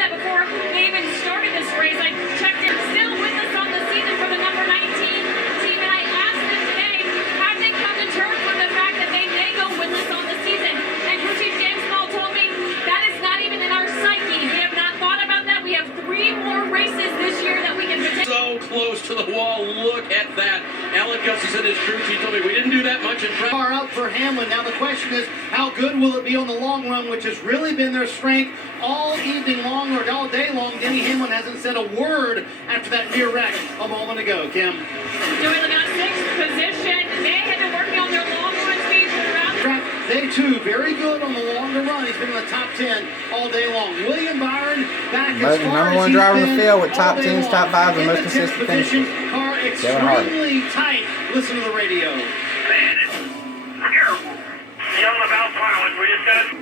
that before they even started this race. I checked in, still with us on the season for the number 19 team, and I asked them today, have they come to terms with the fact that they may go winless on the season? And crew chief James Small told me that is not even in our psyche. We have not thought about that. We have 3 more races this year that we can potentially. So close to the wall. Look at that. Alan Gussie said his crew chief told me we didn't do that much in practice. Far out for Hamlin. Now the question is, how good will it be on the long run, which has really been their strength all evening long or all day long. Denny Hamlin hasn't said a word after that near wreck a moment ago. Kim. Doing the 6th position. They had been working on their long run speed throughout the track. They too, very good on the longer run. He's been in the top 10 all day long. William Byron back as far number as one he's driver in been the field with top all day 10s, long. top 5s, and In most the 10th consistent position, finishes. car extremely tight. Listen to the radio. Man, it's terrible. Yelling about pilots. We just got to.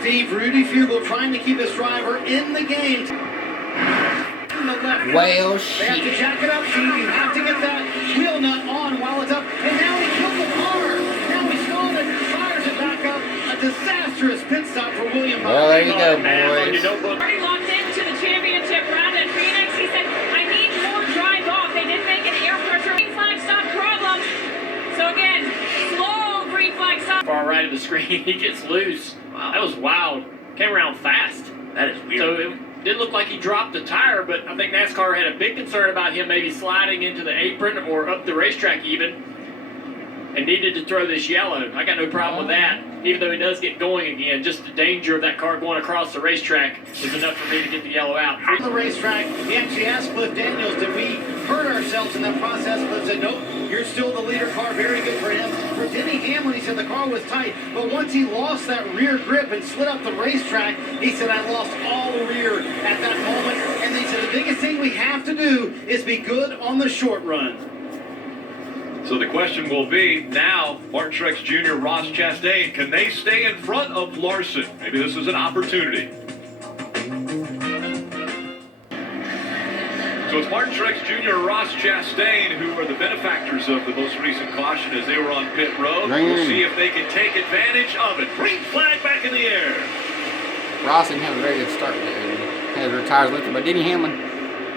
Steve Rudy Fugel trying to keep his driver in the game. Well, they have to jack it up, Steve. You have to get that wheel nut on while it's up. And now he killed the car. Now he stalled it, fires it back up. A disastrous pit stop for William. Well, there you go, boys. Already locked into the championship round at Phoenix. He said, I need more drive off. They did make an air pressure green flag stop problem. So again, slow green flag stop. Far right of the screen, he gets loose. Wow. That was wild. Came around fast. That is weird. So it didn't look like he dropped the tire, but I think NASCAR had a big concern about him maybe sliding into the apron or up the racetrack even, and needed to throw this yellow. I got no problem with that, even though he does get going again. Just the danger of that car going across the racetrack is enough for me to get the yellow out. On the racetrack, he actually asked Cliff Daniels, did we hurt ourselves in that process? Cliff said, nope, you're still the leader car. Very good for him. For Denny Hamlin, he said the car was tight, but once he lost that rear grip and slid up the racetrack, he said, I lost all the rear at that moment. And he said, the biggest thing we have to do is be good on the short run. So the question will be, now, Martin Truex Jr., Ross Chastain, can they stay in front of Larson? Maybe this is an opportunity. So it's Martin Truex Jr. and Ross Chastain who are the benefactors of the most recent caution as they were on pit road. We'll see if they can take advantage of it. Green flag back in the air. Ross didn't have a very good start there. Has her tires lifted by Denny Hamlin.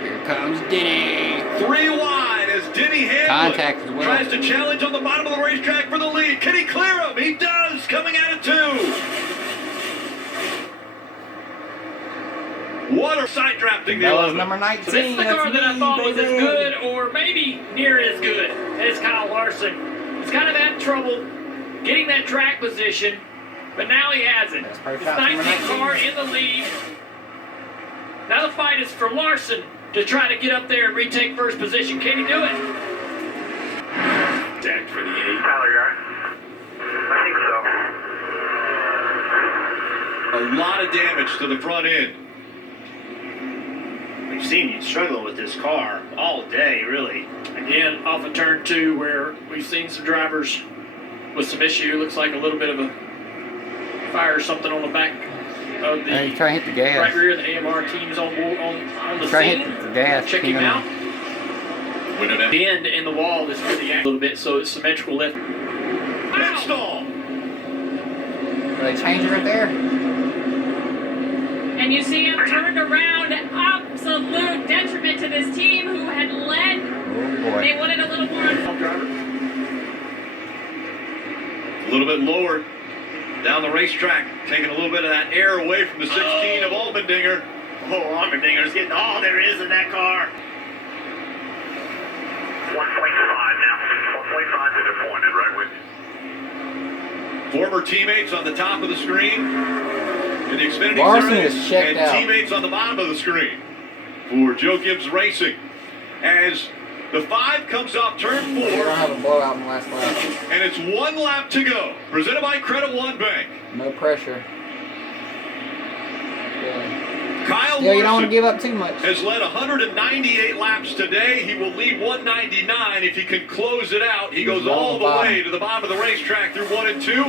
Here comes Denny. 3 wide as Denny Hamlin Contact as well. tries to challenge on the bottom of the racetrack for the lead. Can he clear him? He does, coming out of 2. What a side drafting the That was 11. number 19. So this is the car that I thought was as good or maybe near as good as Kyle Larson. He's kind of had trouble getting that track position, but now he has it. This 19 car in the lead. Now the fight is for Larson to try to get up there and retake first position. Can he do it? Tagged for the 8. Tyler, you all right? I think so. A lot of damage to the front end. We've seen you struggling with this car all day, really. Again, off of turn 2 where we've seen some drivers with some issue. Looks like a little bit of a fire or something on the back of the Hey, try to hit the gas. right rear. The AMR team's on the Try to scene. hit the gas. Check him out. Winning it. Bend in the wall is for the a little bit, so it's symmetrical lift. Pit stall. They changed it right there. And you see him turned around, absolute detriment to this team who had led. Oh boy. They wanted a little more. Driver. A little bit lower down the racetrack, taking a little bit of that air away from the 16 of Allmendinger. Oh, Allmendinger's getting all there is in that car. 1.5 now. 1.5 disappointed, right with you. Former teammates on the top of the screen in the Xfinity Larson Series, is checked and out. teammates on the bottom of the screen for Joe Gibbs Racing. As the 5 comes off turn 4, We're gonna have a blowout in the last lap. and it's 1 lap to go. Presented by Credit One Bank. No pressure. Yeah. Kyle Still, you don't want to Larson give up too much. has led 198 laps today. He will lead 199 if he can close it out. He goes all the way to the bottom of the racetrack through 1 and 2.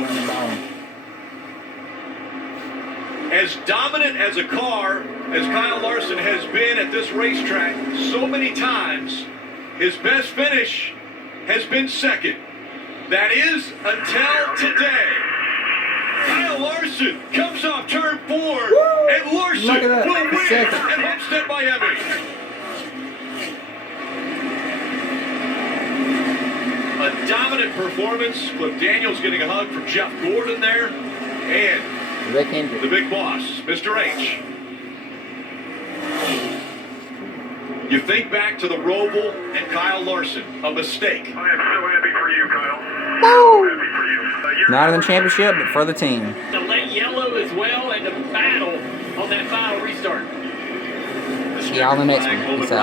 As dominant as a car as Kyle Larson has been at this racetrack so many times, his best finish has been second. That is until today. Kyle Larson comes off turn 4, and Larson Look at that. will win Second. at Homestead, Miami. A dominant performance. Cliff Daniels getting a hug from Jeff Gordon there. And They came the to big boss, Mr. H. You think back to the Roval and Kyle Larson, a mistake. I am so happy for you, Kyle. Woo! Happy for you. Not in the championship, but for the team. The late yellow as well, and the battle on that final restart. See y'all in the next one. Peace out.